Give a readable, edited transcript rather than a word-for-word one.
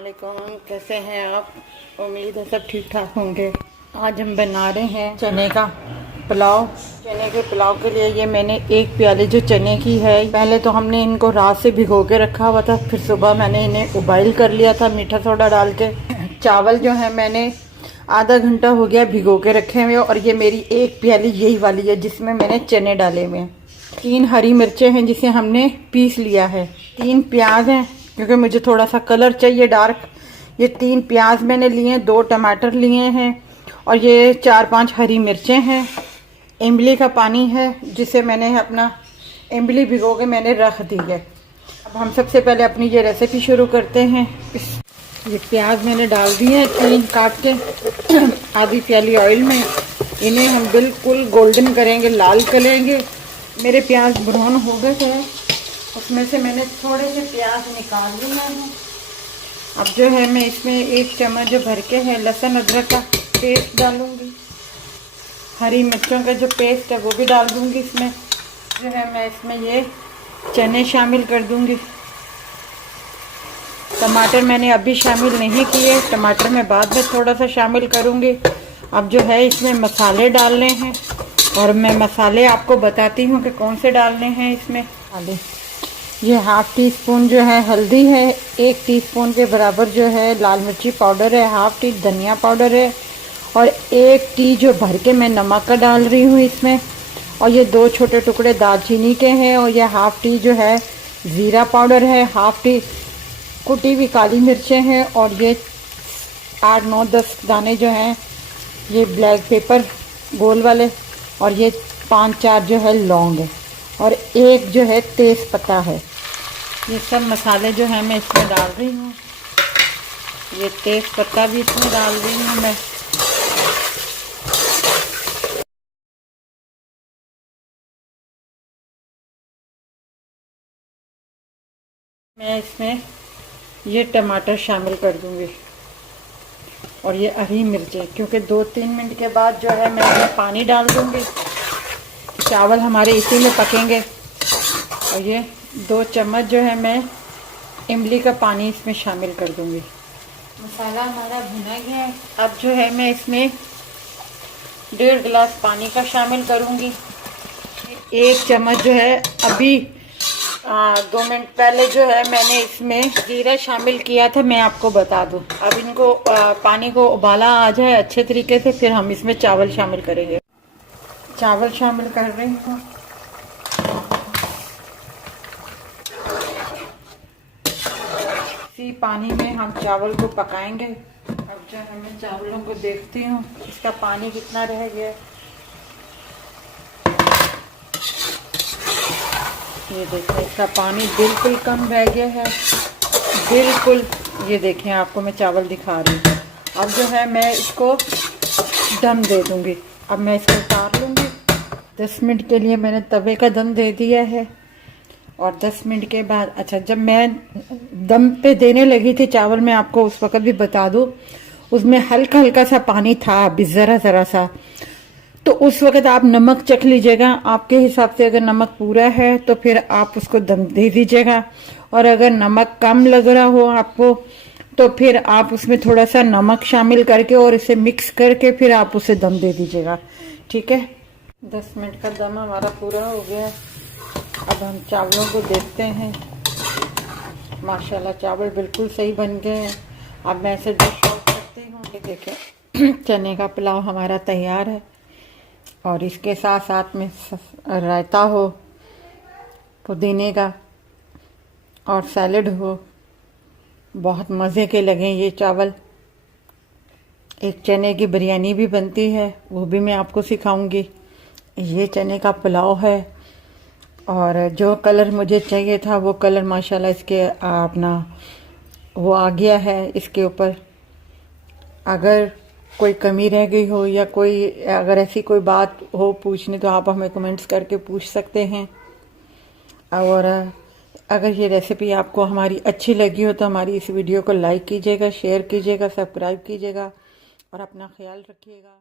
अस्सलामुअलैकुम, कैसे हैं आप। उम्मीद है सब ठीक ठाक होंगे। आज हम बना रहे हैं चने का पुलाव। चने के पुलाव के लिए ये मैंने एक प्याली जो चने की है, पहले तो हमने इनको रात से भिगो के रखा हुआ था, फिर सुबह मैंने इन्हें उबाइल कर लिया था मीठा सोडा डाल के। चावल जो है मैंने आधा घंटा हो गया भिगो के रखे हुए, और ये मेरी एक प्याली यही वाली है जिसमें मैंने चने डाले हुए हैं। 3 हरी मिर्चें हैं जिसे हमने पीस लिया है। 3 प्याज हैं क्योंकि मुझे थोड़ा सा कलर चाहिए डार्क। ये 3 प्याज मैंने लिए हैं, 2 टमाटर लिए हैं, और ये 4-5 हरी मिर्चें हैं। इमली का पानी है जिसे मैंने अपना इमली भिगो के मैंने रख दी है। अब हम सबसे पहले अपनी ये रेसिपी शुरू करते हैं। ये प्याज मैंने डाल दिए हैं 3 काट के आधी प्याली ऑयल में। इन्हें हम बिल्कुल गोल्डन करेंगे, लाल करेंगे। मेरे प्याज ब्राउन हो गए हैं, उसमें से मैंने थोड़े से प्याज निकाल लिए हैं। अब जो है मैं इसमें 1 चम्मच जो भर के है लहसुन अदरक का पेस्ट डालूंगी। हरी मिर्चों का जो पेस्ट है वो भी डाल दूंगी इसमें। जो है मैं इसमें ये चने शामिल कर दूंगी। टमाटर मैंने अभी शामिल नहीं किए, टमाटर मैं बाद में थोड़ा सा शामिल करूंगी। अब जो है इसमें मसाले डालने हैं, और मैं मसाले आपको बताती हूँ कि कौन से डालने हैं इसमें। ये 1/2 टीस्पून जो है हल्दी है, 1 टीस्पून के बराबर जो है लाल मिर्ची पाउडर है, 1/2 टी धनिया पाउडर है, और 1 टी जो भर के मैं नमक का डाल रही हूँ इसमें। और ये 2 छोटे टुकड़े दालचीनी के हैं, और ये 1/2 टी जो है ज़ीरा पाउडर है, 1/2 टी कुटी हुई काली मिर्चें हैं, और ये 8, 9, 10 दाने जो हैं ये ब्लैक पेपर गोल वाले, और ये 5-4 जो है लौंग है, और 1 जो है तेज़ पत्ता है। ये सब मसाले जो है मैं इसमें डाल रही हूँ। ये तेज़ पत्ता भी इसमें डाल रही हूँ मैं। इसमें ये टमाटर शामिल कर दूंगी, और ये हरी मिर्चें, क्योंकि 2-3 मिनट के बाद जो है मैं इसमें पानी डाल दूंगी। चावल हमारे इसी में पकेंगे। और ये 2 चम्मच जो है मैं इमली का पानी इसमें शामिल कर दूंगी। मसाला हमारा भुना गया है। अब जो है मैं इसमें 1.5 गिलास पानी का शामिल करूंगी। 1 चम्मच जो है अभी 2 मिनट पहले जो है मैंने इसमें जीरा शामिल किया था, मैं आपको बता दूं। अब इनको पानी को उबाला आ जाए अच्छे तरीके से, फिर हम इसमें चावल शामिल करेंगे। चावल शामिल कर रही हूँ। इसी पानी में हम चावल को पकाएंगे। अब जो है मैं चावलों को देखती हूँ इसका पानी कितना रह गया। ये देखें इसका पानी बिल्कुल कम रह गया है, बिल्कुल। ये देखें आपको मैं चावल दिखा रही हूँ। अब जो है मैं इसको दम दे दूँगी। अब मैं इसको उतार लूँगी। 10 मिनट के लिए मैंने तवे का दम दे दिया है, और 10 मिनट के बाद, अच्छा जब मैं दम पे देने लगी थी चावल, मैं आपको उस वक़्त भी बता दूँ उसमें हल्का हल्का सा पानी था, अभी ज़रा सा। तो उस वक़्त आप नमक चख लीजिएगा, आपके हिसाब से अगर नमक पूरा है तो फिर आप उसको दम दे दीजिएगा, और अगर नमक कम लग रहा हो आपको तो फिर आप उसमें थोड़ा सा नमक शामिल करके और इसे मिक्स करके फिर आप उसे दम दे दीजिएगा। ठीक है, 10 मिनट का दम हमारा पूरा हो गया। अब हम चावलों को देखते हैं। माशाल्लाह चावल बिल्कुल सही बन गए हैं। अब मैं इसे डिश आउट करती हूँ। ये देखें चने का पुलाव हमारा तैयार है, और इसके साथ साथ में रायता हो पुदीने का, और सैलेड हो। बहुत मज़े के लगे ये चावल। एक चने की बिरयानी भी बनती है, वो भी मैं आपको सिखाऊंगी। ये चने का पुलाव है, और जो कलर मुझे चाहिए था वो कलर माशाल्लाह इसके अपना वो आ गया है इसके ऊपर। अगर कोई कमी रह गई हो या कोई अगर ऐसी कोई बात हो पूछनी, तो आप हमें कमेंट्स करके पूछ सकते हैं। और अगर ये रेसिपी आपको हमारी अच्छी लगी हो तो हमारी इस वीडियो को लाइक कीजिएगा, शेयर कीजिएगा, सब्सक्राइब कीजिएगा, और अपना ख्याल रखिएगा।